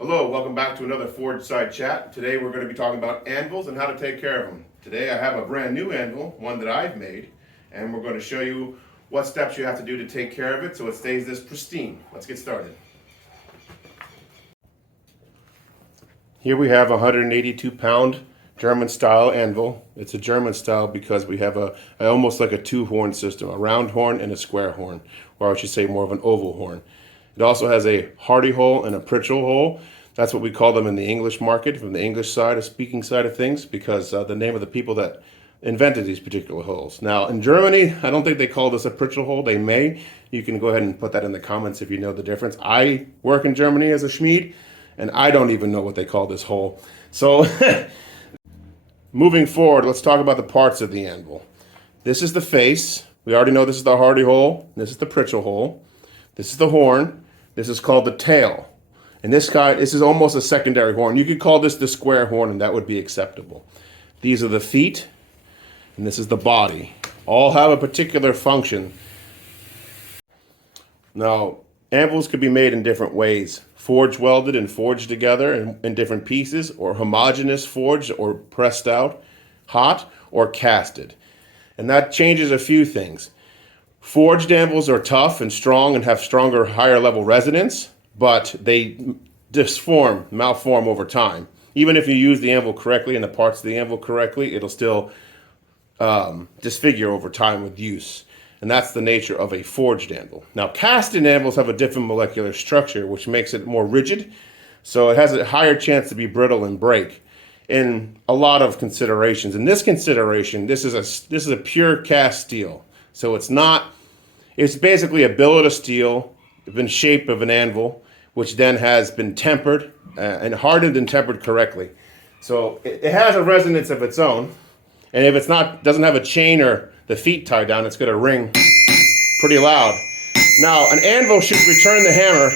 Hello, welcome back to another Forgeside Chat. Today we're going to be talking about anvils and how to take care of them. Today I have a brand new anvil, one that I've made, and we're going to show you what steps you have to do to take care of it so it stays this pristine. Let's get started. Here we have a 182-pound German Style Anvil. It's a German style because we have almost like a two-horn system, a round horn and a square horn, or I should say more of an oval horn. It also has a hardy hole and a pritchel hole. That's what we call them in the English market, from the English side of speaking side of things, because the name of the people that invented these particular holes. Now in Germany, I don't think they call this a pritchel hole. They may. You can go ahead and put that in the comments if you know the difference. I work in Germany as a Schmied, and I don't even know what they call this hole. So moving forward, let's talk about the parts of the anvil. This is the face. We already know this is the hardy hole. This is the pritchel hole. This is the horn. This is called the tail. And this is almost a secondary horn. You could call this the square horn and that would be acceptable. These are the feet, and this is the body. All have a particular function. Now, anvils could be made in different ways. Forge welded and forged together in different pieces, or homogeneous forged or pressed out, hot, or casted. And that changes a few things. Forged anvils are tough and strong and have stronger, higher level resonance, but they malform over time. Even if you use the anvil correctly and the parts of the anvil correctly, it'll still disfigure over time with use. And that's the nature of a forged anvil. Now, casted anvils have a different molecular structure, which makes it more rigid, so it has a higher chance to be brittle and break in a lot of considerations. In this consideration, this is a pure cast steel. So it's basically a billet of steel in shape of an anvil, which then has been tempered and hardened and tempered correctly. So it has a resonance of its own, and if doesn't have a chain or the feet tied down, it's going to ring pretty loud. Now, an anvil should return the hammer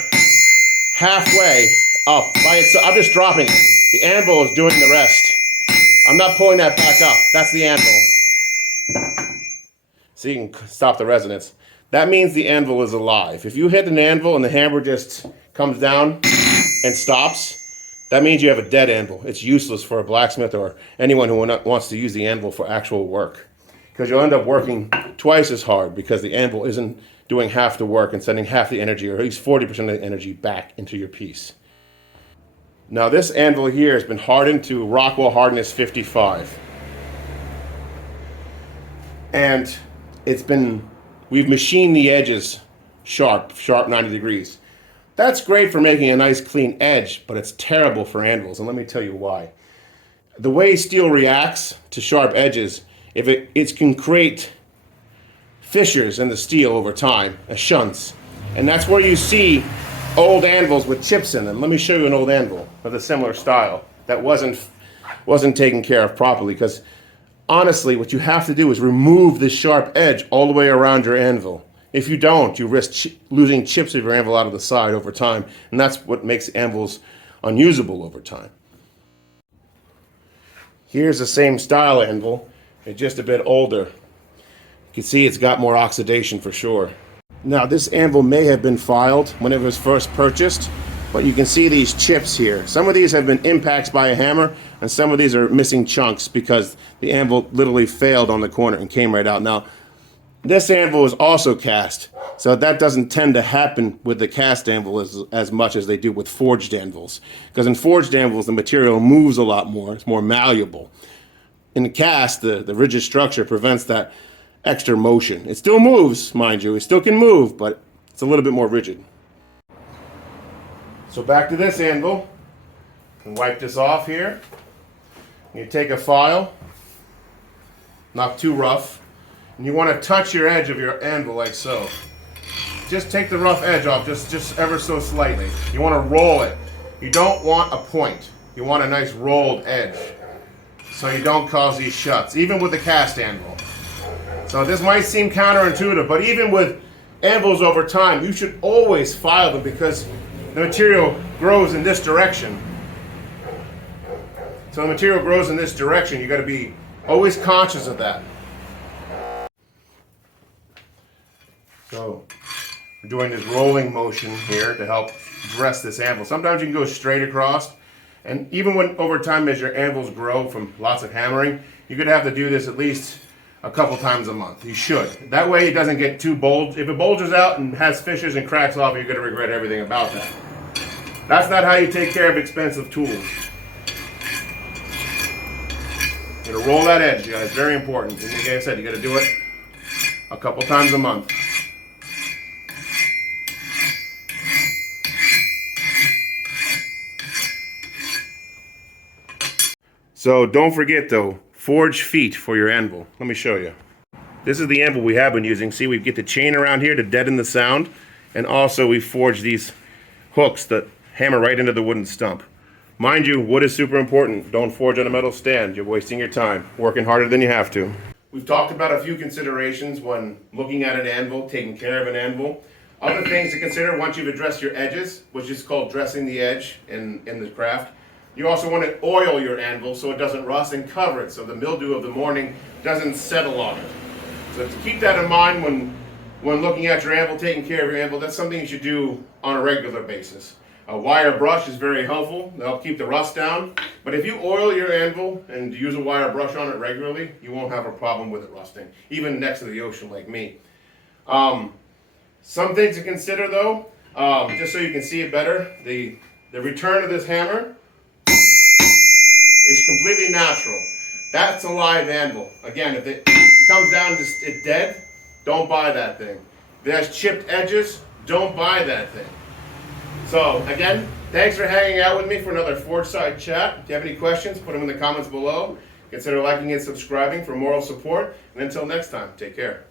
halfway up by itself. I'm just dropping it. The anvil is doing the rest. I'm not pulling that back up. That's the anvil. So you can stop the resonance. That means the anvil is alive. If you hit an anvil and the hammer just comes down and stops, that means you have a dead anvil. It's useless for a blacksmith or anyone who wants to use the anvil for actual work, because you'll end up working twice as hard because the anvil isn't doing half the work and sending half the energy, or at least 40% of the energy, back into your piece. Now this anvil here has been hardened to Rockwell hardness 55. And we've machined the edges sharp 90 degrees. That's great for making a nice clean edge, but it's terrible for anvils, and let me tell you why. The way steel reacts to sharp edges, it can create fissures in the steel over time, shunts. And that's where you see old anvils with chips in them. Let me show you an old anvil of a similar style that wasn't taken care of properly, because honestly, what you have to do is remove the sharp edge all the way around your anvil. If you don't, you risk losing chips of your anvil out of the side over time, and that's what makes anvils unusable over time. Here's the same style anvil, it's just a bit older. You can see it's got more oxidation for sure. Now, this anvil may have been filed when it was first purchased, but you can see these chips here. Some of these have been impacts by a hammer, and some of these are missing chunks because the anvil literally failed on the corner and came right out. Now, this anvil is also cast, so that doesn't tend to happen with the cast anvil as much as they do with forged anvils. Because in forged anvils, the material moves a lot more. It's more malleable. In the cast, the rigid structure prevents that extra motion. It still moves, mind you. It still can move, but it's a little bit more rigid. So back to this anvil. You can wipe this off here. You take a file, not too rough, and you want to touch your edge of your anvil like so. Just take the rough edge off, just ever so slightly. You want to roll it. You don't want a point. You want a nice rolled edge, so you don't cause these shuts, even with the cast anvil. So this might seem counterintuitive, but even with anvils over time, you should always file them, because the material grows in this direction. So the material grows in this direction. You got to be always conscious of that. So We're doing this rolling motion here to help dress this anvil. Sometimes you can go straight across, and even when over time as your anvils grow from lots of hammering, you're going to have to do this at least a couple times a month. You should. That way it doesn't get too bulged. If it bulges out and has fissures and cracks off, you're going to regret everything about that. That's not how you take care of expensive tools. You're going to roll that edge, guys. Very important. And like I said, you got to do it a couple times a month. So don't forget though, forge feet for your anvil. Let me show you. This is the anvil we have been using. See, we get the chain around here to deaden the sound, and also we forge these hooks that hammer right into the wooden stump. Mind you, wood is super important. Don't forge on a metal stand. You're wasting your time, working harder than you have to. We've talked about a few considerations when looking at an anvil, taking care of an anvil. Other things to consider once you've addressed your edges, which is called dressing the edge in the craft. You also want to oil your anvil so it doesn't rust, and cover it so the mildew of the morning doesn't settle on it. So to keep that in mind when looking at your anvil, taking care of your anvil, that's something you should do on a regular basis. A wire brush is very helpful. They'll help keep the rust down. But if you oil your anvil and use a wire brush on it regularly, you won't have a problem with it rusting, even next to the ocean like me. Some things to consider though, just so you can see it better, the return of this hammer is completely natural. That's a live anvil. Again, if it comes down to it dead, don't buy that thing. If it has chipped edges, don't buy that thing. So again, thanks for hanging out with me for another Forgeside Chat. If you have any questions, put them in the comments below. Consider liking and subscribing for moral support. And until next time, take care.